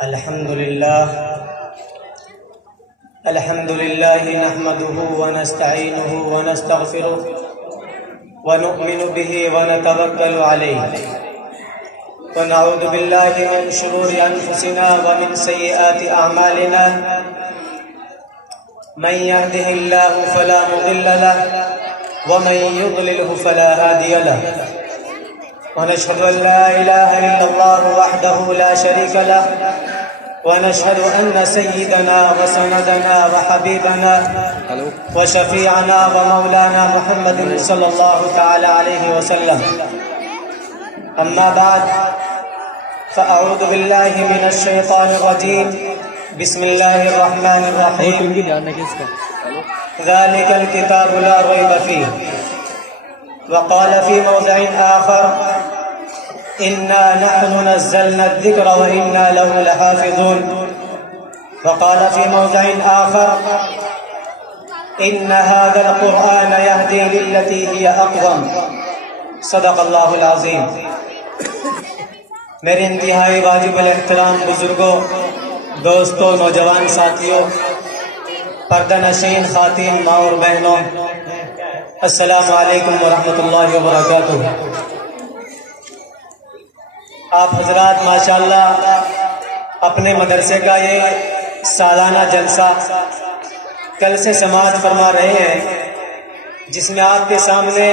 الحمد لله نحمده ونستعينه ونستغفره ونؤمن به ونتوكل عليه ونعوذ بالله من شرور أنفسنا ومن سيئات أعمالنا من يهده الله فلا مضل له ومن يضلله فلا هادي له ونشهد أن لا إله إلا الله وحده لا شريك له ونشهد أن سيدنا وسندنا وحبيبنا وشفيعنا ومولانا محمد صلى الله تعالى عليه وسلم أما بعد فأعوذ بالله من الشيطان الرجيم بسم الله الرحمن الرحيم ذلك الكتاب لا ريب فيه وقال في موضع آخر إنا نحن نزلنا الذكر وإنا له لحافظون وقال في موضع آخر إن هذا القرآن يهدي للتي هي أقوم صدق اللہ العظیم۔ میرے انتہائی واجب الاحترام بزرگوں، دوستوں، نوجوان ساتھیوں، پردہ نشین خواتین، ماں اور بہنوں، السلام علیکم ورحمۃ اللہ وبرکاتہ۔ آپ حضرات ماشاءاللہ اپنے مدرسے کا یہ سالانہ جلسہ کل سے سماعت فرما رہے ہیں، جس میں آپ کے سامنے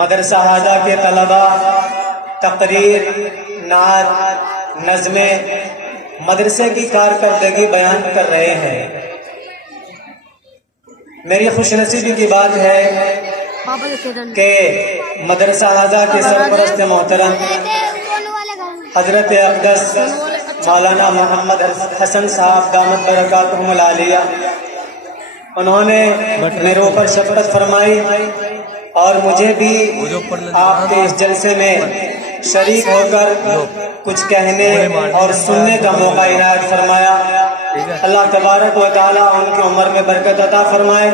مدرسہ ہادہ کے طلباء تقریر، نعت، نظمیں، مدرسے کی کارکردگی بیان کر رہے ہیں۔ میری خوش نصیبی کی بات ہے کہ مدرسہ ہادہ کے سرپرست محترم حضرت اقدس مولانا محمد حسن صاحب دامت برکاتہم العالیہ، انہوں نے میرے اوپر شفقت فرمائی اور مجھے بھی آپ کے اس جلسے میں شریک ہو کر کچھ کہنے اور سننے کا موقع عنایت فرمایا۔ اللہ تبارک و تعالیٰ ان کی عمر میں برکت عطا فرمائے،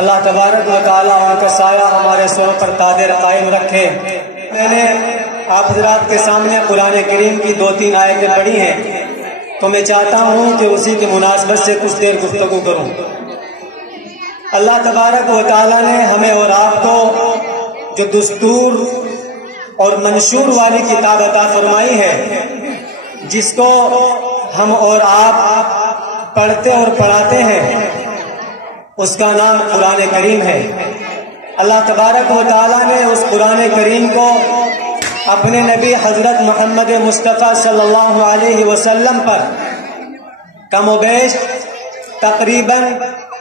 اللہ تبارک و تعالیٰ ان کا سایہ ہمارے سروں پر قادر قائم رکھے۔ میں نے آپ حضرات کے سامنے قرآن کریم کی 2-3 آیتیں پڑھی ہیں، تو میں چاہتا ہوں کہ اسی کی مناسبت سے کچھ دیر گفتگو کروں۔ اللہ تبارک و تعالیٰ نے ہمیں اور آپ کو جو دستور اور منشور والی کتاب عطا فرمائی ہے، جس کو ہم اور آپ پڑھتے اور پڑھاتے ہیں، اس کا نام قرآن کریم ہے۔ اللہ تبارک و تعالیٰ نے اس قرآن کریم کو اپنے نبی حضرت محمد مصطفیٰ صلی اللہ علیہ وسلم پر کم و بیش تقریباً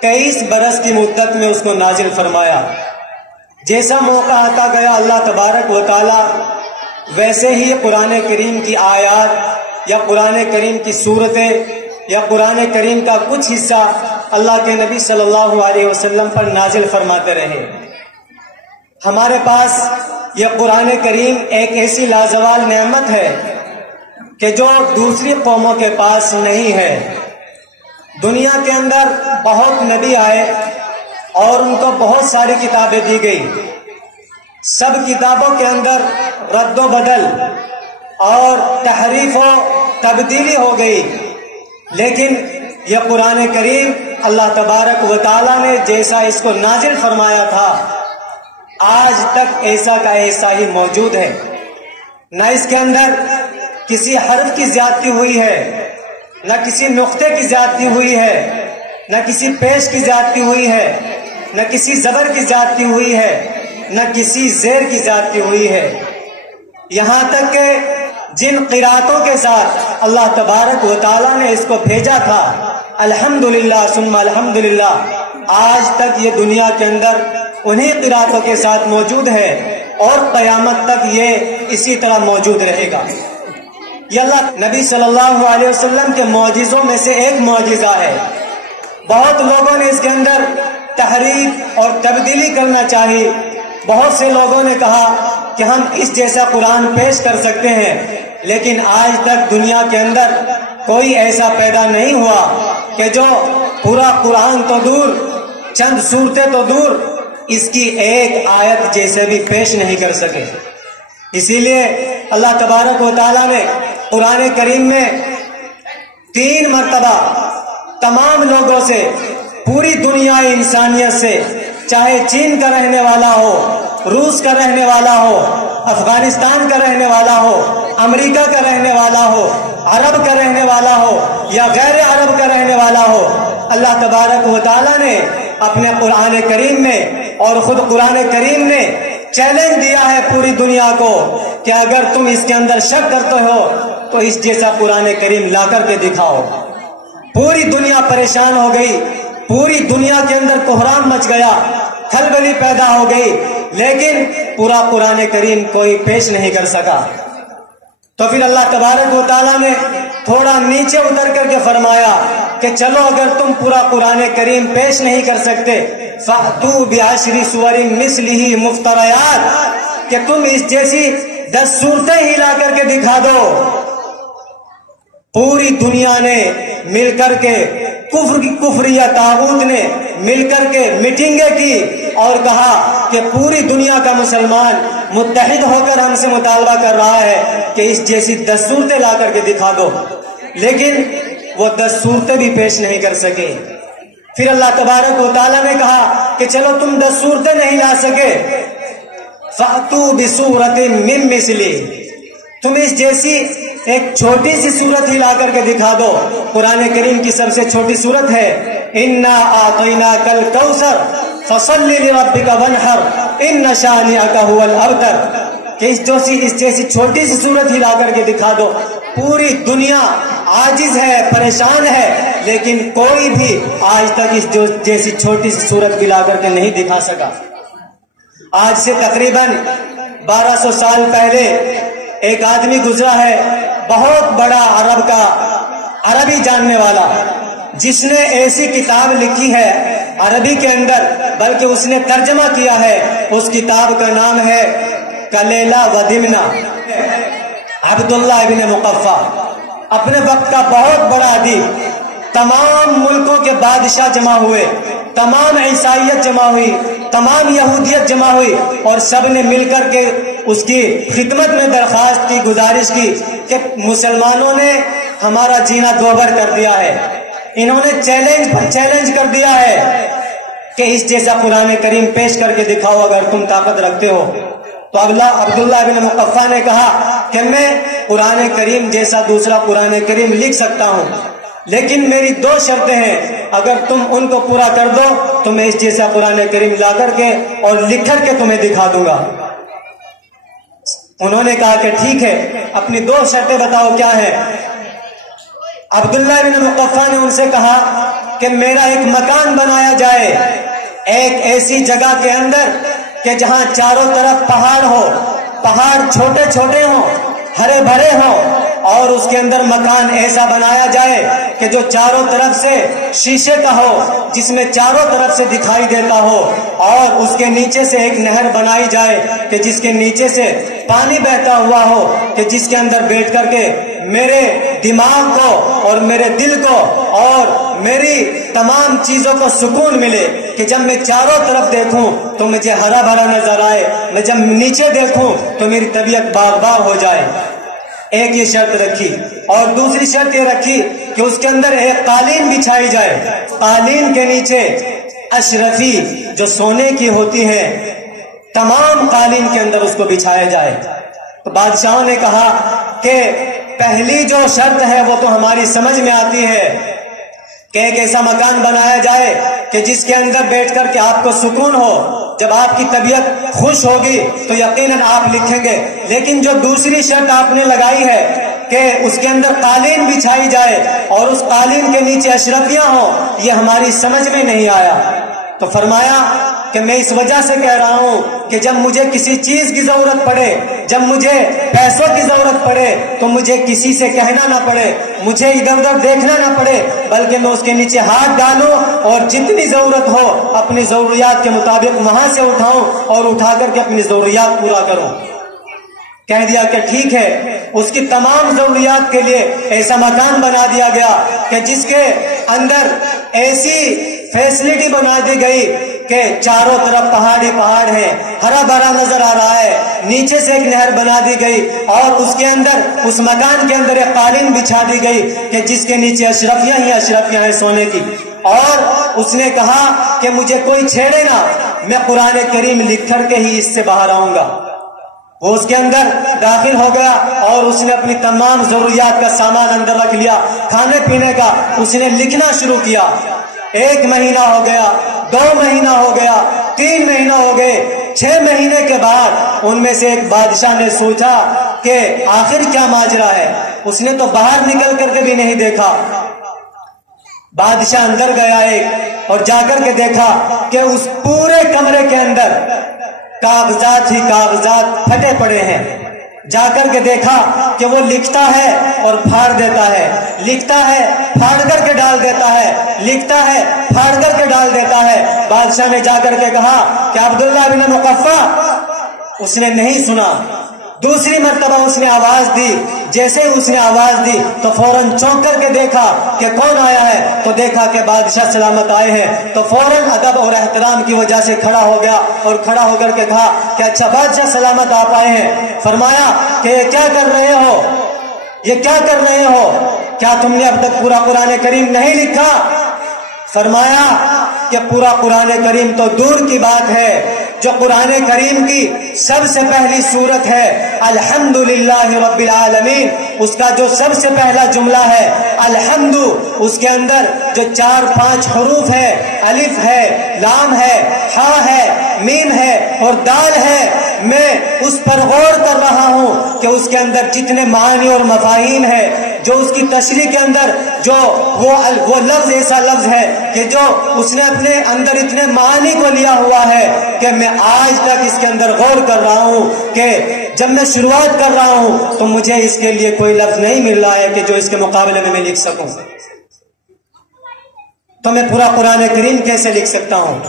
23 برس کی مدت میں اس کو نازل فرمایا۔ جیسا موقع آتا گیا اللہ تبارک و تعالیٰ ویسے ہی قرآن کریم کی آیات یا قرآن کریم کی صورتیں یا قرآن کریم کا کچھ حصہ اللہ کے نبی صلی اللہ علیہ وسلم پر نازل فرماتے رہے۔ ہمارے پاس یہ قرآن کریم ایک ایسی لازوال نعمت ہے کہ جو دوسری قوموں کے پاس نہیں ہے۔ دنیا کے اندر بہت نبی آئے اور ان کو بہت ساری کتابیں دی گئی، سب کتابوں کے اندر رد و بدل اور تحریف و تبدیلی ہو گئی، لیکن یہ قرآن کریم اللہ تبارک و تعالیٰ نے جیسا اس کو نازل فرمایا تھا آج تک ایسا کا ایسا ہی موجود ہے۔ نہ اس کے اندر کسی حرف کی زیادتی ہوئی ہے، نہ کسی نقطے کی زیادتی ہوئی ہے، نہ کسی پیش کی زیادتی ہوئی ہے، نہ کسی زبر کی زیادتی ہوئی ہے، نہ کسی زیر کی زیادتی ہوئی ہے۔ یہاں تک کہ جن قراتوں کے ساتھ اللہ تبارک و تعالیٰ نے اس کو بھیجا تھا، الحمدللہ ثم الحمدللہ، آج تک یہ دنیا کے اندر انہی قراتوں کے ساتھ موجود ہے اور قیامت تک یہ اسی طرح موجود رہے گا۔ یہ اللہ نبی صلی اللہ علیہ وسلم کے معجزوں میں سے ایک معجزہ ہے۔ بہت لوگوں نے اس کے اندر تحریف اور تبدیلی کرنا چاہی، بہت سے لوگوں نے کہا کہ ہم اس جیسا قرآن پیش کر سکتے ہیں، لیکن آج تک دنیا کے اندر کوئی ایسا پیدا نہیں ہوا کہ جو پورا قرآن تو دور، چند صورتیں تو دور، اس کی ایک آیت جیسے بھی پیش نہیں کر سکے۔ اسی لیے اللہ تبارک و تعالیٰ نے قرآن کریم میں 3 مرتبہ تمام لوگوں سے، پوری دنیا انسانیت سے، چاہے چین کا رہنے والا ہو، روس کا رہنے والا ہو، افغانستان کا رہنے والا ہو، امریکہ کا رہنے والا ہو، عرب کا رہنے والا ہو یا غیر عرب کا رہنے والا ہو، اللہ تبارک و تعالیٰ نے اپنے قرآن کریم میں اور خود قرآن کریم نے چیلنج دیا ہے پوری دنیا کو کہ اگر تم اس کے اندر شک کرتے ہو تو اس جیسا قرآن کریم لا کر کے دکھاؤ۔ پوری دنیا پریشان ہو گئی، پوری دنیا کے اندر کوہرام مچ گیا، کھلبلی پیدا ہو گئی، لیکن پورا قرآن کریم کوئی پیش نہیں کر سکا۔ تو پھر اللہ تبارک و تعالیٰ نے تھوڑا نیچے اتر کر کے فرمایا کہ چلو اگر تم پورا قرآن کریم پیش نہیں کر سکتے فَأْتُوا بِعَشْرِ سُوَرٍ مِثْلِهِ مُفْتَرَيَاتٍ، کہ تم اس جیسی 10 صورتیں ہی لا کر کے دکھا دو۔ پوری دنیا نے مل کر کے کفر یا طاغوت نے مل کر کے میٹنگیں کی اور کہا کہ پوری دنیا کا مسلمان متحد ہو کر ہم سے مطالبہ کر رہا ہے کہ اس جیسی 10 صورتیں لا کر کے دکھا دو، لیکن وہ 10 صورتیں بھی پیش نہیں کر سکے۔ پھر اللہ تبارک و تعالیٰ نے کہا کہ چلو تم 10 صورتیں نہیں لا سکے، فَأْتُوا بِسُورَةٍ مِّن مِّثْلِهِ، تم اس جیسی ایک چھوٹی سی سورت ہی لا کر کے دکھا دو۔ قرآن کریم کی سب سے چھوٹی سورت ہے اِنَّا أَعْطَيْنَاكَ الْكَوْثَرَ فَصَلِّ لِرَبِّكَ وَانْحَرْ إِنَّ شَانِئَكَ هُوَ الْأَبْتَرُ، کہ اس جیسی چھوٹی سی سورت ہی لا کر کے دکھا دو۔ پوری دنیا عاجز ہے، پریشان ہے، لیکن کوئی بھی آج تک اس جیسی چھوٹی سی سورت بھی لا کر کے نہیں دکھا سکا۔ آج سے تقریباً 1200 سال پہلے ایک آدمی گزرا ہے، بہت بڑا عربی جاننے والا، جس نے ایسی کتاب لکھی ہے عربی کے اندر، بلکہ اس نے ترجمہ کیا ہے۔ اس کتاب کا نام ہے کلیلہ و دمنہ، عبداللہ ابن مقفع، اپنے وقت کا بہت بڑا ادیب۔ تمام ملکوں کے بادشاہ جمع ہوئے، تمام عیسائیت جمع ہوئی، تمام یہودیت جمع ہوئی، اور سب نے مل کر کے اس کی خدمت میں درخواست کی، گزارش کی کہ مسلمانوں نے ہمارا جینا دوبھر کر دیا ہے، انہوں نے چیلنج کر دیا ہے کہ اس جیسا قرآن کریم پیش کر کے دکھاؤ اگر تم طاقت رکھتے ہو۔ تو عبداللہ بن مقفع نے کہا کہ میں قرآن کریم جیسا دوسرا قرآن کریم لکھ سکتا ہوں، لیکن میری 2 شرطیں ہیں، اگر تم ان کو پورا کر دو تو میں اس جیسا قرآن کریم لا کر کے اور لکھ کر کے تمہیں دکھا دوں گا۔ انہوں نے کہا کہ ٹھیک ہے، اپنی 2 شرطیں بتاؤ کیا ہے۔ عبداللہ بن مقفع نے ان سے کہا کہ میرا ایک مکان بنایا جائے ایک ایسی جگہ کے اندر کہ جہاں چاروں طرف پہاڑ ہو، پہاڑ چھوٹے چھوٹے ہوں، ہرے بھرے ہوں، اور اس کے اندر مکان ایسا بنایا جائے کہ جو چاروں طرف سے شیشے کا ہو، جس میں چاروں طرف سے دکھائی دیتا ہو، اور اس کے نیچے سے ایک نہر بنائی جائے کہ جس کے نیچے سے پانی بہتا ہوا ہو، کہ جس کے اندر بیٹھ کر کے میرے دماغ کو اور میرے دل کو اور میری تمام چیزوں کو سکون ملے، کہ جب میں چاروں طرف دیکھوں تو مجھے ہرا بھرا نظر آئے، میں جب نیچے دیکھوں تو میری طبیعت باغ ہو جائے۔ ایک یہ شرط رکھی، اور دوسری شرط یہ رکھی کہ اس کے اندر ایک قالین بچھائی جائے، قالین کے نیچے اشرفی جو سونے کی ہوتی ہے تمام قالین کے اندر اس کو بچھایا جائے۔ تو بادشاہوں نے کہا کہ پہلی جو شرط ہے وہ تو ہماری سمجھ میں آتی ہے کہ ایک ایسا مکان بنایا جائے کہ جس کے اندر بیٹھ کر کے آپ کو سکون ہو، جب آپ کی طبیعت خوش ہوگی تو یقیناً آپ لکھیں گے، لیکن جو دوسری شرط آپ نے لگائی ہے کہ اس کے اندر قالین بچھائی جائے اور اس قالین کے نیچے اشرفیاں ہوں، یہ ہماری سمجھ میں نہیں آیا۔ تو فرمایا کہ میں اس وجہ سے کہہ رہا ہوں کہ جب مجھے کسی چیز کی ضرورت پڑے، جب مجھے پیسوں کی ضرورت پڑے تو مجھے کسی سے کہنا نہ پڑے، مجھے ادھر ادھر دیکھنا نہ پڑے، بلکہ میں اس کے نیچے ہاتھ ڈالوں اور جتنی ضرورت ہو اپنی ضروریات کے مطابق وہاں سے اٹھاؤں اور اٹھا کر کے اپنی ضروریات پورا کروں۔ کہہ دیا کہ ٹھیک ہے، اس کی تمام ضروریات کے لیے ایسا مکان بنا دیا گیا کہ جس کے اندر ایسی فیسلٹی بنا دی گئی کہ چاروں طرف پہاڑی پہاڑ ہیں، ہرا بھرا نظر آ رہا ہے، نیچے سے ایک نہر بنا دی گئی اور اس کے اندر، اس مکان کے اندر ایک قالین بچھا دی گئی کہ جس کے نیچے اشرفیاں ہی اشرفیاں ہیں سونے کی، اور اس نے کہا کہ مجھے کوئی چھیڑے نا، میں قرآن کریم لکھ کر کے ہی اس سے باہر آؤں گا۔ وہ اس کے اندر داخل ہو گیا اور اس نے اپنی تمام ضروریات کا سامان اندر رکھ لیا، کھانے پینے کا اس نے لکھنا شروع کیا۔ 1 مہینہ ہو گیا، 2 مہینہ ہو گیا، 3 مہینہ ہو گئے، 6 مہینے کے بعد ان میں سے ایک بادشاہ نے سوچا کہ آخر کیا ماجرا ہے، اس نے تو باہر نکل کر کے بھی نہیں دیکھا۔ بادشاہ اندر گیا ایک اور جا کر کے دیکھا کہ اس پورے کمرے کے اندر کاغذات ہی کاغذات پھٹے پڑے ہیں۔ جا کر کے دیکھا کہ وہ لکھتا ہے اور پھاڑ دیتا ہے، لکھتا ہے پھاڑ کر کے ڈال دیتا ہے، لکھتا ہے پھاڑ کر کے ڈال دیتا ہے۔ بادشاہ نے جا کر کے کہا کہ عبداللہ بن مقفع، اس نے نہیں سنا۔ دوسری مرتبہ اس نے آواز دی، جیسے ہی اس نے آواز دی تو فوراً چونک کر کے دیکھا کہ کون آیا ہے، تو دیکھا کہ بادشاہ سلامت آئے ہیں، تو فوراً ادب اور احترام کی وجہ سے کھڑا ہو گیا اور کھڑا ہو کر کے کہا کہ اچھا بادشاہ سلامت آپ آئے ہیں۔ فرمایا کہ یہ کیا کر رہے ہو، یہ کیا کر رہے ہو، کیا تم نے اب تک پورا قرآن کریم نہیں لکھا؟ فرمایا کہ پورا قرآن کریم تو دور کی بات ہے، جو قرآن کریم کی سب سے پہلی سورت ہے الحمدللہ رب العالمین، اس کا جو سب سے پہلا جملہ ہے الحمد، اس کے اندر جو 4-5 حروف ہے، الف ہے، لام ہے، ہا ہے، میم ہے اور دال ہے، میں اس پر غور کر رہا ہوں کہ اس کے اندر جتنے معنی اور مفاہیم ہے، جو اس کی تشریح کے اندر جو وہ لفظ ایسا لفظ ہے کہ جو اس نے اپنے اندر اتنے معنی کو لیا ہوا ہے کہ میں آج تک اس کے اندر غور کر رہا ہوں کہ جب میں شروعات کر رہا ہوں تو مجھے اس کے لیے کوئی لفظ نہیں مل رہا ہے کہ جو اس کے مقابلے میں لکھ سکوں، تو میں پورا قرآن کریم کیسے لکھ سکتا ہوں؟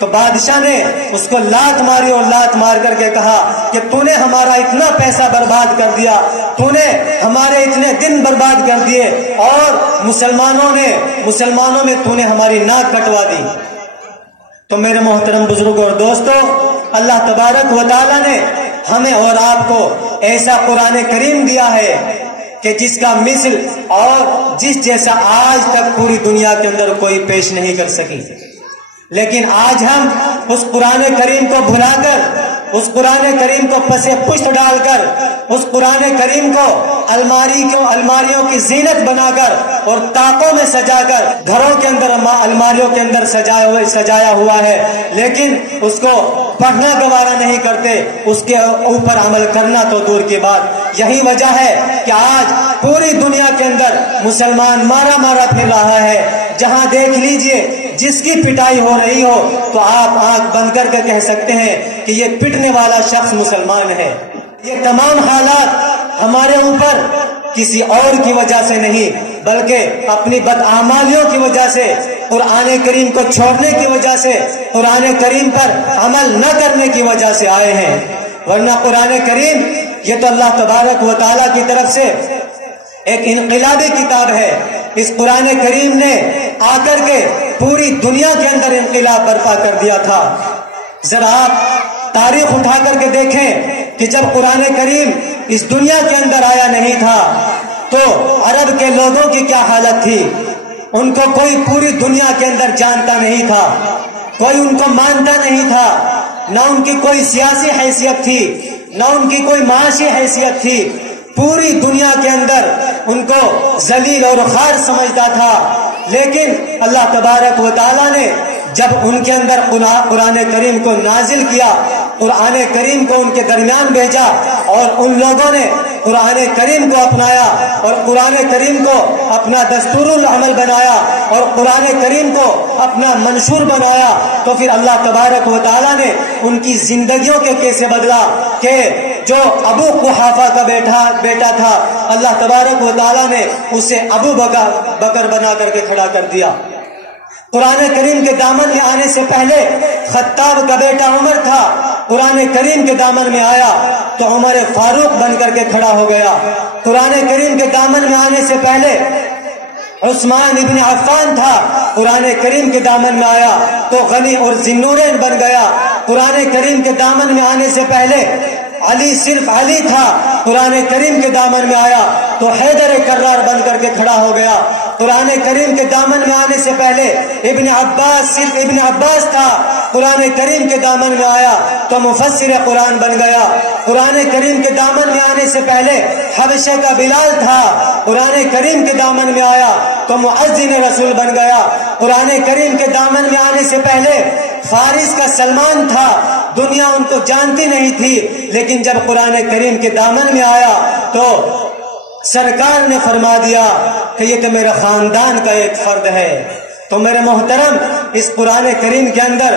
تو بادشاہ نے اس کو لات ماری اور لات مار کر کے کہا کہ تو نے ہمارا اتنا پیسہ برباد کر دیا، تو نے ہمارے اتنے دن برباد کر دیے، اور مسلمانوں میں تو نے ہماری ناک کٹوا دی۔ تو میرے محترم بزرگوں اور دوستوں، اللہ تبارک و تعالیٰ نے ہمیں اور آپ کو ایسا قرآن کریم دیا ہے کہ جس کا مثل اور جس جیسا آج تک پوری دنیا کے اندر کوئی پیش نہیں کر سکی، لیکن آج ہم اس قرآن کریم کو بھلا کر، اس قرآن کریم کو پسے پشت ڈال کر، اس قرآن کریم کو الماریوں کی زینت بنا کر اور طاقوں میں سجا کر گھروں کے اندر، الماریوں کے اندر سجایا ہوا ہے، لیکن اس کو پڑھنا گوارا نہیں کرتے، اس کے اوپر عمل کرنا تو دور کی بات۔ یہی وجہ ہے کہ آج پوری دنیا کے اندر مسلمان مارا پھر رہا ہے، جہاں دیکھ لیجئے جس کی پٹائی ہو رہی ہو تو آپ آنکھ بند کر کے کہہ سکتے ہیں کہ یہ پٹنے والا شخص مسلمان ہے۔ یہ تمام حالات ہمارے اوپر کسی اور کی وجہ سے نہیں بلکہ اپنی بدعمالیوں کی وجہ سے، قرآن کریم کو چھوڑنے کی وجہ سے، قرآن کریم پر عمل نہ کرنے کی وجہ سے آئے ہیں، ورنہ قرآن کریم یہ تو اللہ تبارک و تعالیٰ کی طرف سے ایک انقلابی کتاب ہے۔ اس قرآن کریم نے آ کر کے پوری دنیا کے اندر انقلاب برپا کر دیا تھا۔ ذرا آپ تاریخ اٹھا کر کے دیکھیں کہ جب قرآن کریم اس دنیا کے اندر آیا نہیں تھا تو عرب کے لوگوں کی کیا حالت تھی، ان کو کوئی پوری دنیا کے اندر جانتا نہیں تھا، کوئی ان کو مانتا نہیں تھا، نہ ان کی کوئی سیاسی حیثیت تھی، نہ ان کی کوئی معاشی حیثیت تھی، پوری دنیا کے اندر ان کو ذلیل اور خوار سمجھتا تھا، لیکن اللہ تبارک و تعالیٰ نے جب ان کے اندر قرآن کریم کو نازل کیا، قرآن کریم کو ان کے درمیان بھیجا اور ان لوگوں نے قرآن کریم کو اپنایا اور قرآن کریم کو اپنا دستور العمل بنایا اور قرآن کریم کو اپنا منشور بنایا، تو پھر اللہ تبارک و تعالیٰ نے ان کی زندگیوں کے کیسے بدلا کہ جو ابو قحافہ کا بیٹا تھا، اللہ تبارک و تعالیٰ نے اسے ابو بکر بنا کر کے کھڑا کر دیا۔ قرآن کریم کے دامن میں آنے سے پہلے خطاب کا بیٹا عمر تھا، قرآن کریم کے دامن میں آیا تو عمر فاروق بن کر کے کھڑا ہو گیا۔ قرآن کریم کے دامن میں آنے سے پہلے عثمان ابن عفان تھا، قرآن کریم کے دامن میں آیا تو غنی اور ذی-النورین بن گیا۔ قرآن کریم کے دامن میں آنے سے پہلے علی صرف علی تھا، قرآن کریم کے دامن میں آیا تو حیدر کرار بن کر کے کھڑا ہو گیا۔ قرآن کریم کے دامن میں آنے سے پہلے ابن عباس صرف ابن عباس تھا، قرآن کریم کے دامن میں آیا تو مفسر قرآن بن گیا۔ قرآن کریم کے دامن میں آنے سے پہلے حبشہ کا بلال تھا، قرآن کریم کے دامن میں آیا تو مؤذن رسول بن گیا۔ قرآن کریم کے دامن میں آنے سے پہلے فارس کا سلمان تھا، دنیا ان کو جانتی نہیں تھی، لیکن جب قرآن کریم کے دامن میں آیا تو سرکار نے فرما دیا کہ یہ تو میرے خاندان کا ایک فرد ہے۔ تو میرے محترم، اس قرآن کریم کے اندر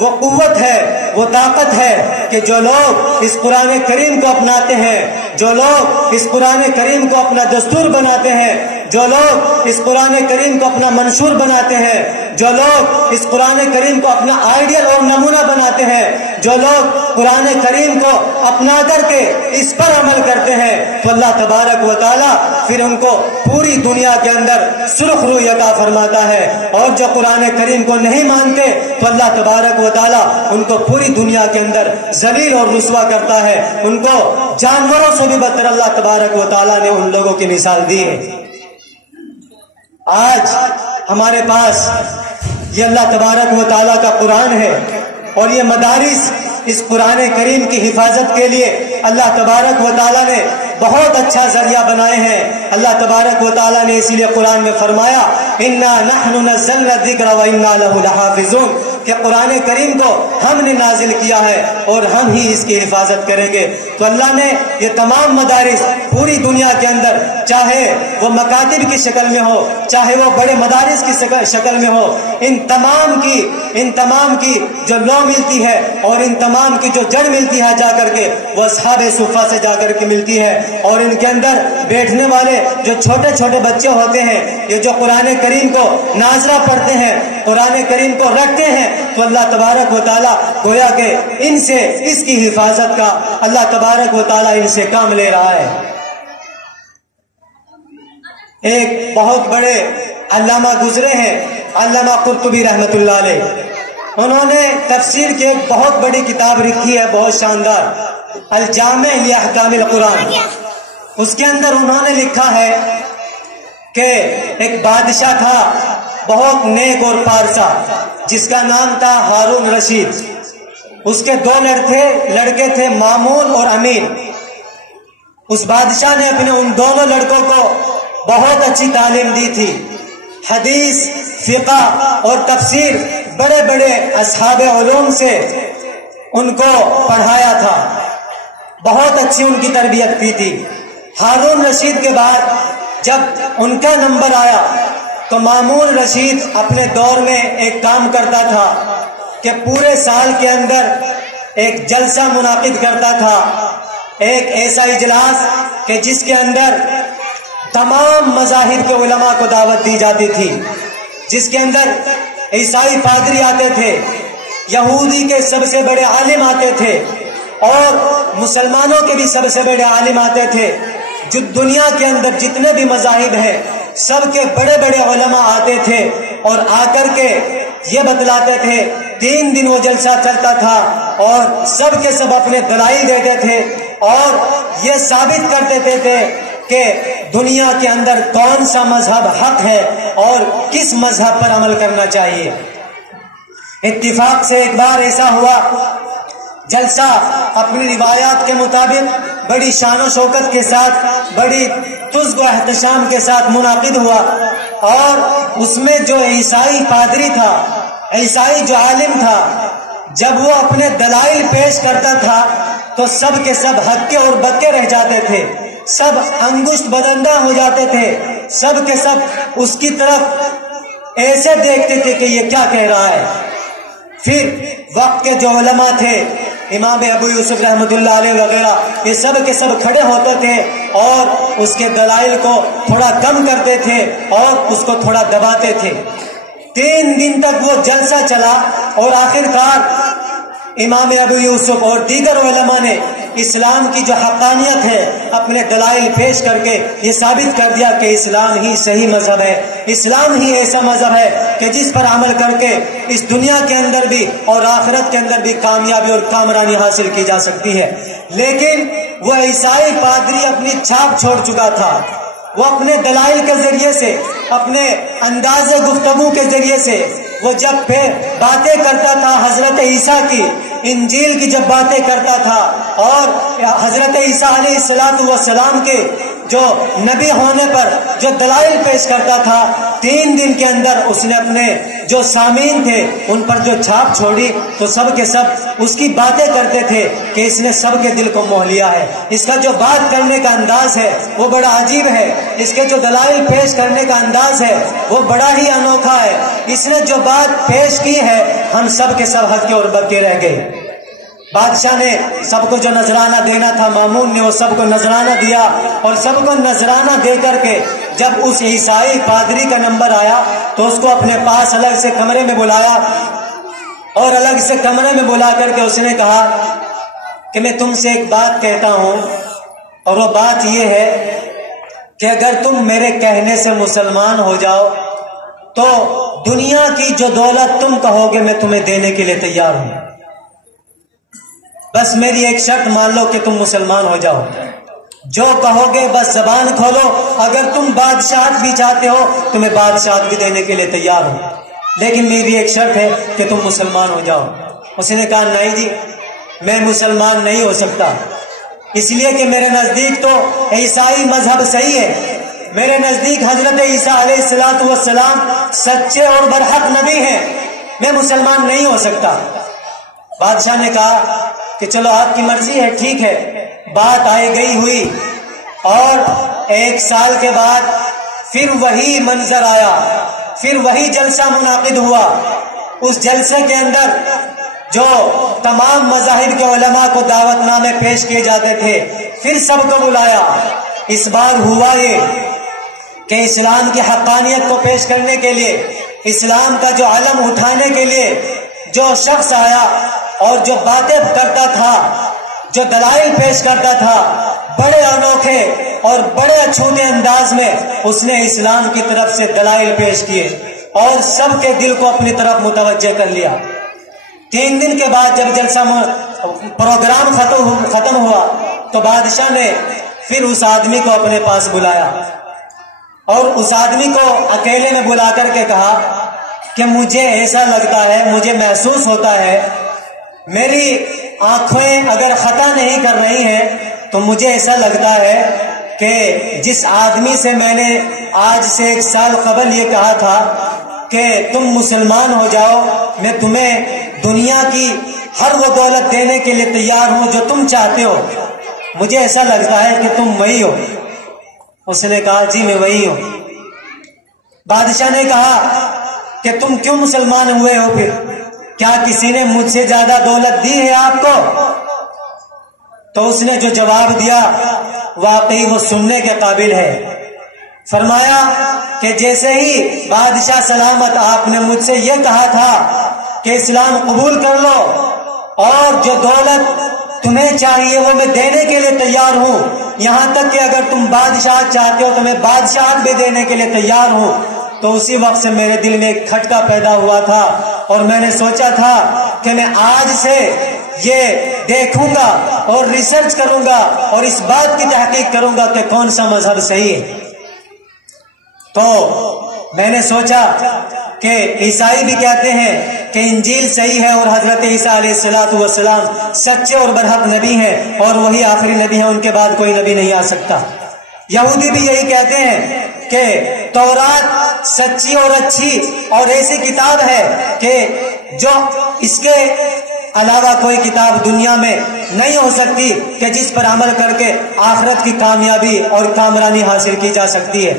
وہ قوت ہے، وہ طاقت ہے کہ جو لوگ اس قرآن کریم کو اپناتے ہیں، جو لوگ اس قرآن کریم کو اپنا دستور بناتے ہیں، جو لوگ اس قرآن کریم کو اپنا منشور بناتے ہیں، جو لوگ اس قرآن کریم کو اپنا آئیڈیل اور نمونہ بناتے ہیں، جو لوگ قرآن کریم کو اپنا کر کے اس پر عمل کرتے ہیں، تو اللہ تبارک و تعالیٰ پھر ان کو پوری دنیا کے اندر سرخ روی عطا فرماتا ہے، اور جو قرآن کریم کو نہیں مانتے تو اللہ تبارک و تعالیٰ ان کو پوری دنیا کے اندر ذلیل اور رسوا کرتا ہے۔ ان کو جانوروں سے بھی بدتر اللہ تبارک و تعالیٰ نے ان لوگوں کی مثال دی ہے۔ آج ہمارے پاس یہ اللہ تبارک و تعالیٰ کا قرآن ہے، اور یہ مدارس اس قرآن کریم کی حفاظت کے لیے اللہ تبارک و تعالیٰ نے بہت اچھا ذریعہ بنائے ہیں۔ اللہ تبارک و تعالیٰ نے اسی لیے قرآن میں فرمایا اِنَّا نَحْنُ نَزَّلْنَا الذِّكْرَ وَإِنَّا لَهُ لَحَافِظُونَ، کہ قرآن کریم کو ہم نے نازل کیا ہے اور ہم ہی اس کی حفاظت کریں گے۔ تو اللہ نے یہ تمام مدارس پوری دنیا کے اندر، چاہے وہ مکاتب کی شکل میں ہو، چاہے وہ بڑے مدارس کی شکل میں ہو، ان تمام کی جو لو ملتی ہے اور ان تمام کی جو جڑ ملتی ہے جا کر کے وہ اصحاب صفہ سے جا کر کے ملتی ہے، اور ان کے اندر بیٹھنے والے جو چھوٹے چھوٹے بچے ہوتے ہیں، یہ جو قرآن کریم کو نازلہ پڑھتے ہیں، قرآن کریم کو رکھتے ہیں، تو اللہ تبارک و تعالیٰ گویا کہ ان سے اس کی حفاظت کا اللہ تبارک و تعالیٰ ان سے کام لے رہا ہے۔ ایک بہت بڑے علامہ گزرے ہیں، علامہ قرطبی رحمت اللہ علیہ، انہوں نے تفسیر کی ایک بہت بڑی کتاب لکھی ہے، بہت شاندار، الجامع لاحکام القرآن۔ اس کے اندر انہوں نے لکھا ہے کہ ایک بادشاہ تھا بہت نیک اور پارسا، جس کا نام تھا ہارون رشید۔ اس کے دو لڑکے تھے مامون اور امین۔ اس بادشاہ نے اپنے ان دونوں لڑکوں کو بہت اچھی تعلیم دی تھی، حدیث، فقہ اور تفسیر بڑے بڑے اصحاب علوم سے ان کو پڑھایا تھا، بہت اچھی ان کی تربیت کی تھی۔ ہارون رشید کے بعد جب ان کا نمبر آیا تو مامون رشید اپنے دور میں ایک کام کرتا تھا کہ پورے سال کے اندر ایک جلسہ منعقد کرتا تھا، ایک ایسا اجلاس کہ جس کے اندر تمام مذاہب کے علماء کو دعوت دی جاتی تھی، جس کے اندر عیسائی پادری آتے تھے، یہودی کے سب سے بڑے عالم آتے تھے، اور مسلمانوں کے بھی سب سے بڑے عالم آتے تھے۔ جو دنیا کے اندر جتنے بھی مذاہب ہیں سب کے بڑے بڑے علماء آتے تھے، اور آ کر کے یہ بتلاتے تھے۔ 3 دن وہ جلسہ چلتا تھا اور سب کے سب اپنے دلائل دیتے تھے اور یہ ثابت کر دیتے تھے کہ دنیا کے اندر کون سا مذہب حق ہے اور کس مذہب پر عمل کرنا چاہیے۔ اتفاق سے ایک بار ایسا ہوا، جلسہ اپنی روایات کے مطابق بڑی شان و شوکت کے ساتھ، بڑی تزک و احتشام کے ساتھ منعقد ہوا، اور اس میں جو عیسائی پادری تھا، عیسائی جو عالم تھا، جب وہ اپنے دلائل پیش کرتا تھا تو سب کے سب ہکے اور بکے رہ جاتے تھے، سب انگشت بدندہ ہو جاتے تھے، سب کے سب اس کی طرف ایسے دیکھتے تھے کہ یہ کیا کہہ رہا ہے۔ پھر وقت کے جو علماء تھے، امام ابو یوسف رحمت اللہ علیہ وغیرہ، یہ سب کے سب کھڑے ہوتے تھے اور اس کے دلائل کو تھوڑا کم کرتے تھے اور اس کو تھوڑا دباتے تھے۔ 3 دن تک وہ جلسہ چلا اور آخر کار امام ابو یوسف اور دیگر علماء نے اسلام کی جو حقانیت ہے اپنے دلائل پیش کر کے یہ ثابت کر دیا کہ اسلام ہی صحیح مذہب ہے، اسلام ہی ایسا مذہب ہے کہ جس پر عمل کر کے اس دنیا کے اندر بھی اور آخرت کے اندر بھی کامیابی اور کامرانی حاصل کی جا سکتی ہے۔ لیکن وہ عیسائی پادری اپنی چھاپ چھوڑ چکا تھا، وہ اپنے دلائل کے ذریعے سے، اپنے انداز گفتگو کے ذریعے سے وہ جب پھر باتیں کرتا تھا حضرت عیسیٰ کی، انجیل کی جب باتیں کرتا تھا اور حضرت عیسیٰ علیہ السلام کے جو نبی ہونے پر جو دلائل پیش کرتا تھا، 3 دن کے اندر اس نے اپنے جو سامعین تھے ان پر جو چھاپ چھوڑی تو سب کے سب اس کی باتیں کرتے تھے کہ اس نے سب کے دل کو موہ لیا ہے۔ اس کا جو بات کرنے کا انداز ہے وہ بڑا عجیب ہے، اس کے جو دلائل پیش کرنے کا انداز ہے وہ بڑا ہی انوکھا ہے۔ اس نے جو بات پیش کی ہے ہم سب کے سب ہکے اور بکے رہ گئے۔ بادشاہ نے سب کو جو نذرانہ دینا تھا، مامون نے وہ سب کو نذرانہ دیا، اور سب کو نذرانہ دے کر کے جب اس عیسائی پادری کا نمبر آیا تو اس کو اپنے پاس الگ سے کمرے میں بلایا، اور الگ سے کمرے میں بلا کر کے اس نے کہا کہ میں تم سے ایک بات کہتا ہوں، اور وہ بات یہ ہے کہ اگر تم میرے کہنے سے مسلمان ہو جاؤ تو دنیا کی جو دولت تم کہو گے میں تمہیں دینے کے لیے تیار ہوں، بس میری ایک شرط مان لو کہ تم مسلمان ہو جاؤ، جو کہو گے بس زبان کھولو، اگر تم بادشاہت بھی چاہتے ہو تمہیں بادشاہت بھی دینے کے لیے تیار ہوں، لیکن میری ایک شرط ہے کہ تم مسلمان ہو جاؤ۔ اس نے کہا نہیں جی میں مسلمان نہیں ہو سکتا، اس لیے کہ میرے نزدیک تو عیسائی مذہب صحیح ہے، میرے نزدیک حضرت عیسیٰ علیہ السلام سچے اور برحق نبی ہیں، میں مسلمان نہیں ہو سکتا۔ بادشاہ نے کہا کہ چلو آپ کی مرضی ہے، ٹھیک ہے۔ بات آئی گئی ہوئی، اور 1 سال کے بعد پھر وہی منظر آیا، پھر وہی جلسہ منعقد ہوا۔ اس جلسے کے اندر جو تمام مذاہب کے علماء کو دعوت نامے پیش کیے جاتے تھے پھر سب کو بلایا۔ اس بار ہوا یہ کہ اسلام کی حقانیت کو پیش کرنے کے لیے، اسلام کا جو علم اٹھانے کے لیے جو شخص آیا اور جو باتیں کرتا تھا، جو دلائل پیش کرتا تھا، بڑے انوکھے اور بڑے اچھوتے انداز میں اس نے اسلام کی طرف سے دلائل پیش کیے اور سب کے دل کو اپنی طرف متوجہ کر لیا۔ 3 دن کے بعد جب جلسہ پروگرام ختم ہوا تو بادشاہ نے پھر اس آدمی کو اپنے پاس بلایا اور اس آدمی کو اکیلے میں بلا کر کے کہا کہ مجھے ایسا لگتا ہے، مجھے محسوس ہوتا ہے، میری آنکھیں اگر خطا نہیں کر رہی ہیں تو مجھے ایسا لگتا ہے کہ جس آدمی سے میں نے آج سے 1 سال قبل یہ کہا تھا کہ تم مسلمان ہو جاؤ، میں تمہیں دنیا کی ہر وہ دولت دینے کے لیے تیار ہوں جو تم چاہتے ہو، مجھے ایسا لگتا ہے کہ تم وہی ہو۔ اس نے کہا جی میں وہی ہوں۔ بادشاہ نے کہا کہ تم کیوں مسلمان ہوئے ہو پھر؟ کیا کسی نے مجھ سے زیادہ دولت دی ہے آپ کو؟ تو اس نے جو جواب دیا واقعی وہ سننے کے قابل ہے۔ فرمایا کہ جیسے ہی بادشاہ سلامت آپ نے مجھ سے یہ کہا تھا کہ اسلام قبول کر لو اور جو دولت تمہیں چاہیے وہ میں دینے کے لیے تیار ہوں، یہاں تک کہ اگر تم بادشاہت چاہتے ہو تو میں بادشاہت بھی دینے کے لیے تیار ہوں، تو اسی وقت سے میرے دل میں ایک کھٹکا پیدا ہوا تھا اور میں نے سوچا تھا کہ میں آج سے یہ دیکھوں گا اور ریسرچ کروں گا اور اس بات کی تحقیق کروں گا کہ کون سا مذہب صحیح ہے۔ تو میں نے سوچا کہ عیسائی بھی کہتے ہیں کہ انجیل صحیح ہے اور حضرت عیسیٰ علیہ السلام سچے اور برحق نبی ہیں اور وہی آخری نبی ہیں، ان کے بعد کوئی نبی نہیں آ سکتا۔ یہودی بھی یہی کہتے ہیں کہ تورات سچی اور اچھی اور ایسی کتاب ہے کہ جو اس کے علاوہ کوئی کتاب دنیا میں نہیں ہو سکتی کہ جس پر عمل کر کے آخرت کی کامیابی اور کامرانی حاصل کی جا سکتی ہے۔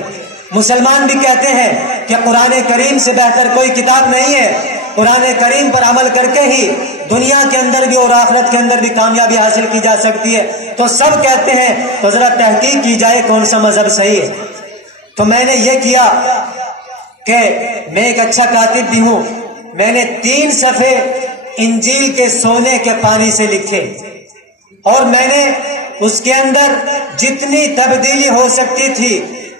مسلمان بھی کہتے ہیں کہ قرآن کریم سے بہتر کوئی کتاب نہیں ہے، قرآن کریم پر عمل کر کے ہی دنیا کے اندر بھی اور آخرت کے اندر بھی کامیابی حاصل کی جا سکتی ہے۔ تو سب کہتے ہیں تو ذرا تحقیق کی جائے کون سا مذہب صحیح ہے۔ تو میں نے یہ کیا کہ میں ایک اچھا کاتب بھی ہوں، میں نے 3 صفحے انجیل کے سونے کے پانی سے لکھے اور میں نے اس کے اندر جتنی تبدیلی ہو سکتی تھی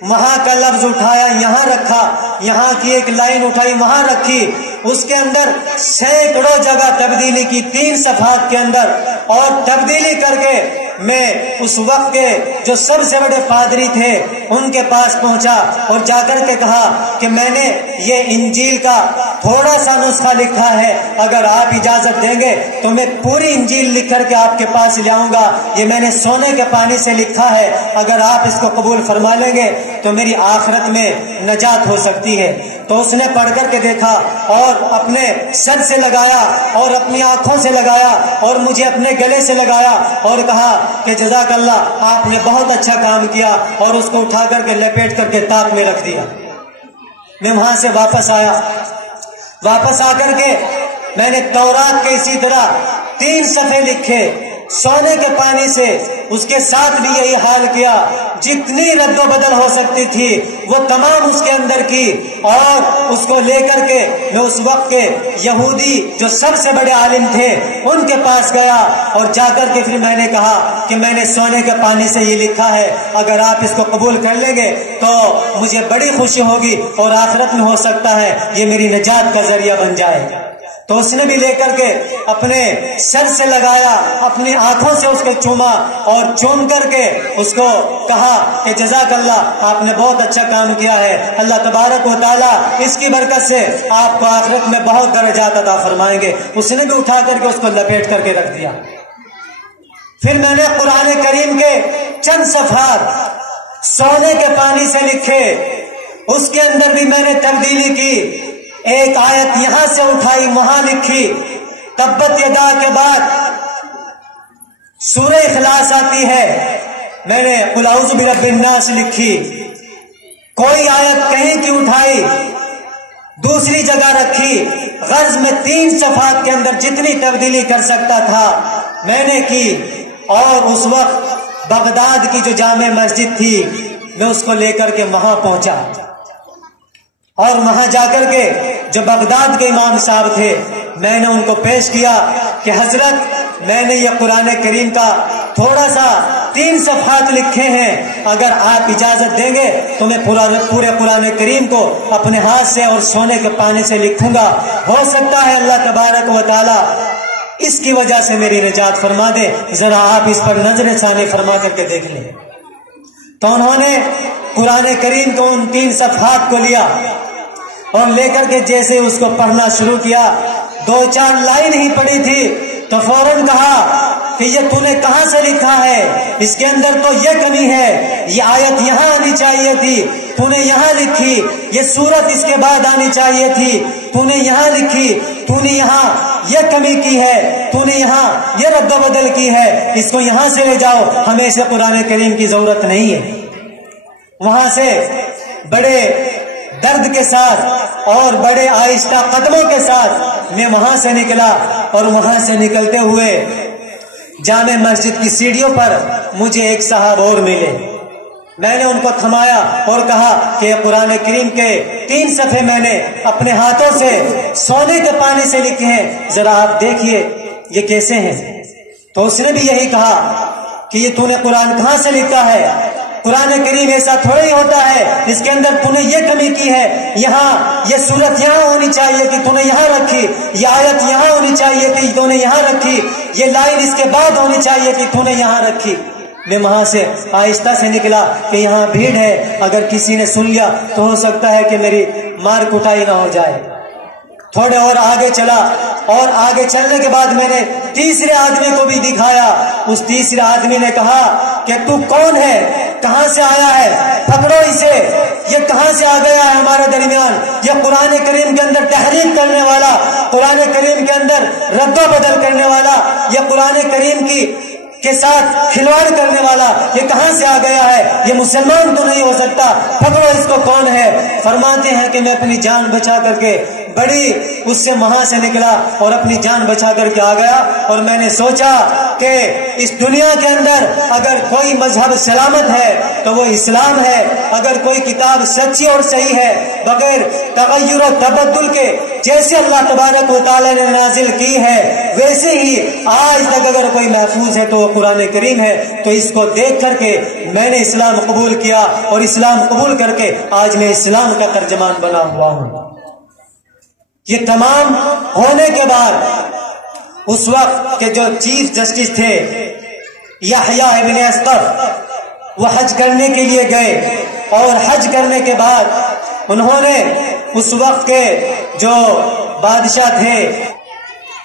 وہاں کا لفظ اٹھایا یہاں رکھا، یہاں کی ایک لائن اٹھائی وہاں رکھی، اس کے اندر سینکڑوں جگہ تبدیلی کی 3 صفحات کے اندر، اور تبدیلی کر کے میں اس وقت کے جو سب سے بڑے پادری تھے ان کے پاس پہنچا اور جا کر کے کہا کہ میں نے یہ انجیل کا تھوڑا سا نسخہ لکھا ہے، اگر آپ اجازت دیں گے تو میں پوری انجیل لکھ کر کے آپ کے پاس لے آؤں گا، یہ میں نے سونے کے پانی سے لکھا ہے، اگر آپ اس کو قبول فرما لیں گے تو میری آخرت میں نجات ہو سکتی ہے۔ تو اس نے پڑھ کر کے دیکھا اور اپنے سر سے لگایا اور اپنی آنکھوں سے لگایا اور مجھے اپنے گلے سے لگایا اور کہا کہ جزاک اللہ، آپ نے بہت اچھا کام کیا، اور اس کو اٹھا کر کے لپیٹ کر کے تاک میں رکھ دیا۔ میں وہاں سے واپس آیا، واپس آ کر کے میں نے تورات کے اسی طرح 3 صفحے لکھے سونے کے پانی سے، اس کے ساتھ بھی یہی حال کیا، جتنی رد و بدل ہو سکتی تھی وہ تمام اس کے اندر کی، اور اس کو لے کر کے میں اس وقت کے یہودی جو سب سے بڑے عالم تھے ان کے پاس گیا، اور جا کر کے پھر میں نے کہا کہ میں نے سونے کے پانی سے یہ لکھا ہے، اگر آپ اس کو قبول کر لیں گے تو مجھے بڑی خوشی ہوگی اور آخرت میں ہو سکتا ہے یہ میری نجات کا ذریعہ بن جائے۔ تو اس نے بھی لے کر کے اپنے سر سے لگایا، اپنی آنکھوں سے اس کو چوما اور چوم کر کے اس کو کہا کہ جزاک اللہ، آپ نے بہت اچھا کام کیا ہے، اللہ تبارک و تعالیٰ اس کی برکت سے آپ کو آخرت میں بہت درجات عطا فرمائیں گے۔ اس نے بھی اٹھا کر کے اس کو لپیٹ کر کے رکھ دیا۔ پھر میں نے قرآن کریم کے چند صفحات سونے کے پانی سے لکھے، اس کے اندر بھی میں نے تبدیلی کی، ایک آیت یہاں سے اٹھائی وہاں لکھی، تبت یدا کے بعد سورہ اخلاص آتی ہے، میں نے قل اعوذ برب الناس لکھی، کوئی آیت کہیں کی اٹھائی دوسری جگہ رکھی، غرض میں 3 صفحات کے اندر جتنی تبدیلی کر سکتا تھا میں نے کی، اور اس وقت بغداد کی جو جامع مسجد تھی میں اس کو لے کر کے وہاں پہنچا، اور وہاں جا کر کے جو بغداد کے امام صاحب تھے میں نے ان کو پیش کیا کہ حضرت میں نے یہ قرآن کریم کا تھوڑا سا 3 صفحات لکھے ہیں، اگر آپ اجازت دیں گے تو میں پورے قرآن کریم کو اپنے ہاتھ سے اور سونے کے پانی سے لکھوں گا، ہو سکتا ہے اللہ تبارک و تعالی اس کی وجہ سے میری نجات فرما دے، ذرا آپ اس پر نظر ثانی فرما کر کے دیکھ لیں۔ تو انہوں نے قرآن کریم کو ان 3 صفحات کو لیا اور لے کر کے جیسے اس کو پڑھنا شروع کیا، 2-4 لائن ہی پڑھی تھی تو فوراً کہا کہ یہ تو نے کہاں سے لکھا ہے، اس کے اندر تو یہ کمی ہے، یہ آیت یہاں آنی چاہیے تھی، تو نے یہاں لکھی، یہ سورت اس کے بعد آنی چاہیے تھی، تو نے یہاں لکھی، تو نے یہاں یہ کمی کی ہے، تو نے یہاں یہ رد و بدل کی ہے، اس کو یہاں سے لے جاؤ، ہمیں اسے قرآن کریم کی ضرورت نہیں ہے۔ وہاں سے بڑے درد کے ساتھ اور بڑے آہستہ قدموں کے ساتھ میں وہاں سے نکلا، اور وہاں سے نکلتے ہوئے جامع مسجد کی سیڑھیوں پر مجھے ایک صاحب اور ملے، میں نے ان کو تھمایا اور کہا کہ یہ قرآن کریم کے 3 صفحے میں نے اپنے ہاتھوں سے سونے کے پانی سے لکھے ہیں، ذرا آپ دیکھیے یہ کیسے ہیں۔ تو اس نے بھی یہی کہا کہ یہ تو نے قرآن کہاں سے لکھا ہے، قرآن کریم ایسا تھوڑا ہی ہوتا ہے، اس کے اندر تو نے یہ کمی کی ہے، یہاں یہ صورت یہاں ہونی چاہیے کہ تو نے یہاں رکھی، یہ آیت یہاں ہونی چاہیے کہ تو نے یہاں رکھی، یہ لائن اس کے بعد ہونی چاہیے کہ تو نے یہاں رکھی۔ میں وہاں سے آہستہ سے نکلا کہ یہاں بھیڑ ہے، اگر کسی نے سن لیا تو ہو سکتا ہے کہ میری مار کٹائی نہ ہو جائے۔ تھوڑے اور آگے چلا، اور آگے چلنے کے بعد میں نے تیسرے آدمی کو بھی دکھایا، اس تیسرے آدمی نے کہا کہ تو کون ہے، کہاں سے آیا ہے، پکڑو اسے، یہ کہاں سے آ گیا ہے ہمارے درمیان، یہ قرآن کریم کے اندر تحریف کرنے والا، قرآن کریم کے اندر رد و بدل کرنے والا، یہ قرآن کریم کے ساتھ کھلواڑ کرنے والا، یہ کہاں سے آ گیا ہے، یہ مسلمان تو نہیں ہو سکتا، پکڑو اس کو، کون ہے۔ فرماتے ہیں کہ میں اپنی جان بچا کر کے بڑی اس سے وہاں سے نکلا اور اپنی جان بچا کر کے آ گیا. اور میں نے سوچا کہ اس دنیا کے اندر اگر کوئی مذہب سلامت ہے تو وہ اسلام ہے. اگر کوئی کتاب سچی اور صحیح ہے بغیر تغیر و تبدل کے جیسے اللہ تبارک و تعالی نے نازل کی ہے ویسے ہی آج تک اگر کوئی محفوظ ہے تو وہ قرآن کریم ہے. تو اس کو دیکھ کر کے میں نے اسلام قبول کیا اور اسلام قبول کر کے آج میں اسلام کا ترجمان بنا ہوا ہوں. یہ تمام ہونے کے بعد اس وقت کے جو چیف جسٹس تھے یحییٰ ابن اسقف وہ حج کرنے کے لیے گئے اور حج کرنے کے بعد انہوں نے اس وقت کے جو بادشاہ تھے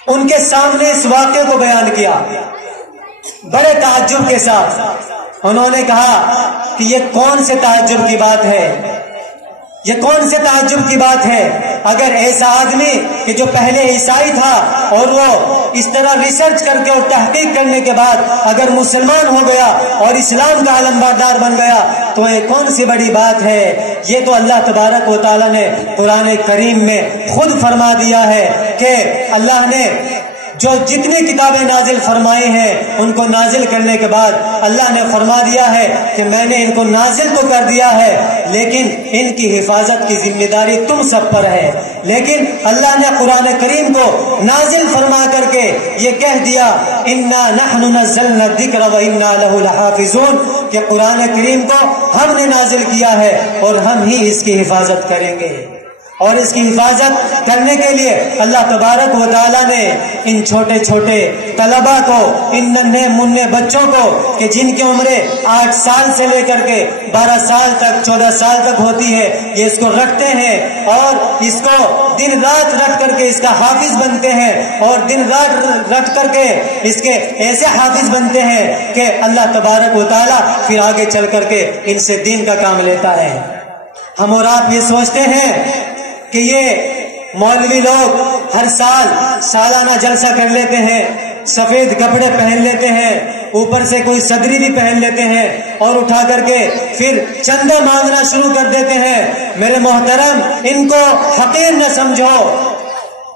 ان کے سامنے اس واقعے کو بیان کیا. بڑے تعجب کے ساتھ انہوں نے کہا کہ یہ کون سے تعجب کی بات ہے, یہ کون سے تعجب کی بات ہے. اگر ایسا آدمی کہ جو پہلے عیسائی تھا اور وہ اس طرح ریسرچ کر کے اور تحقیق کرنے کے بعد اگر مسلمان ہو گیا اور اسلام کا علمبردار بن گیا تو یہ کون سی بڑی بات ہے. یہ تو اللہ تبارک و تعالیٰ نے قرآن کریم میں خود فرما دیا ہے کہ اللہ نے جو جتنی کتابیں نازل فرمائی ہیں ان کو نازل کرنے کے بعد اللہ نے فرما دیا ہے کہ میں نے ان کو نازل تو کر دیا ہے لیکن ان کی حفاظت کی ذمہ داری تم سب پر ہے. لیکن اللہ نے قرآن کریم کو نازل فرما کر کے یہ کہہ دیا انا نحن نزلنا الذکر وانا له لحافظون کہ قرآن کریم کو ہم نے نازل کیا ہے اور ہم ہی اس کی حفاظت کریں گے. اور اس کی حفاظت کرنے کے لیے اللہ تبارک و تعالیٰ نے ان چھوٹے چھوٹے طلبہ کو, ان ننھے منھے بچوں کو کہ جن کی عمریں 8 سال سے لے کر کے 12 سال تک 14 سال تک ہوتی ہے, یہ اس کو رکھتے ہیں اور اس کو دن رات رکھ کر کے اس کا حافظ بنتے ہیں اور دن رات رکھ کر کے اس کے ایسے حافظ بنتے ہیں کہ اللہ تبارک و تعالیٰ پھر آگے چل کر کے ان سے دین کا کام لیتا ہے. ہم اور آپ یہ سوچتے ہیں کہ یہ مولوی لوگ ہر سال سالانہ جلسہ کر لیتے ہیں, سفید کپڑے پہن لیتے ہیں, اوپر سے کوئی صدری بھی پہن لیتے ہیں اور اٹھا کر کے پھر چندہ مانگنا شروع کر دیتے ہیں. میرے محترم ان کو حقیر نہ سمجھو.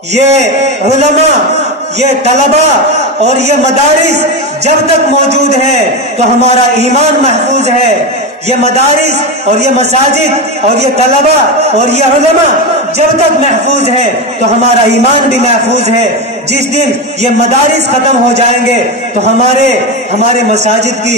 یہ علماء, یہ طلبہ اور یہ مدارس جب تک موجود ہے تو ہمارا ایمان محفوظ ہے. یہ مدارس اور یہ مساجد اور یہ طلبہ اور یہ علماء جب تک محفوظ ہے تو ہمارا ایمان بھی محفوظ ہے. جس دن یہ مدارس ختم ہو جائیں گے تو ہمارے مساجد کی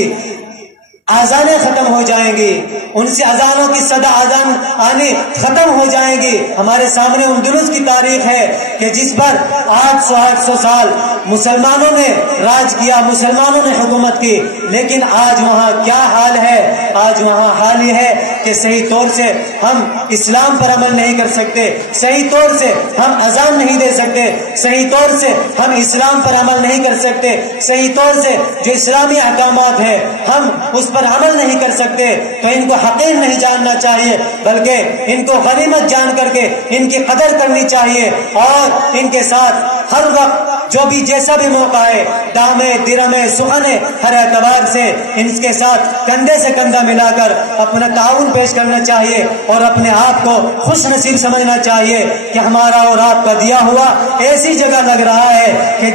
آزانیں ختم ہو جائیں گی, ان سے اذانوں کی صدا اذان آنی ختم ہو جائیں گی. ہمارے سامنے اندلس کی تاریخ ہے کہ جس پر 800 سال مسلمانوں نے راج کیا, مسلمانوں نے حکومت کی, لیکن آج وہاں کیا حال ہے. آج وہاں حال یہ ہے کہ صحیح طور سے ہم اسلام پر عمل نہیں کر سکتے, صحیح طور سے ہم اذان نہیں دے سکتے, صحیح طور سے ہم اسلام پر عمل نہیں کر سکتے, صحیح طور سے جو اسلامی احکامات ہیں ہم اس پر عمل نہیں کر سکتے. تو ان کو حقیر نہیں جاننا چاہیے بلکہ ان کو غنیمت جان کر کے ان کی قدر کرنی چاہیے اور ان کے ساتھ ہر وقت جو بھی جیسا بھی موقع ہے دامے درمے سخنے ہر اعتبار سے ان کے ساتھ کندھے سے کندھا ملا کر اپنا تعاون پیش کرنا چاہیے اور اپنے آپ کو خوش نصیب سمجھنا چاہیے کہ ہمارا اور آپ کا دیا ہوا ایسی جگہ لگ رہا ہے کہ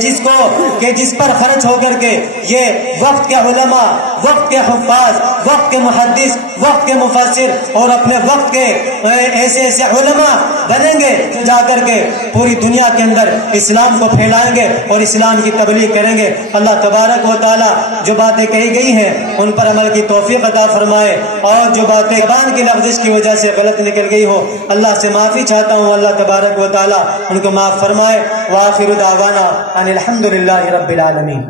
جس پر خرچ ہو کر کے یہ وقت کے علماء, وقت کے حفاظ, وقت کے محدث, وقت کے مفسر اور اپنے وقت کے ایسے علماء بنیں گے جو جا کر کے پوری دنیا کے اندر اسلام کو پھیلائیں گے اور اسلام کی تبلیغ کریں گے. اللہ تبارک و تعالی جو باتیں کہی گئی ہیں ان پر عمل کی توفیق عطا فرمائے اور جو باتیں زبان کی لفظ کی وجہ سے غلط نکل گئی ہو اللہ سے معافی چاہتا ہوں. اللہ تبارک و تعالی ان کو معاف فرمائے. وآخر دعوانا ان الحمد للہ رب العالمین.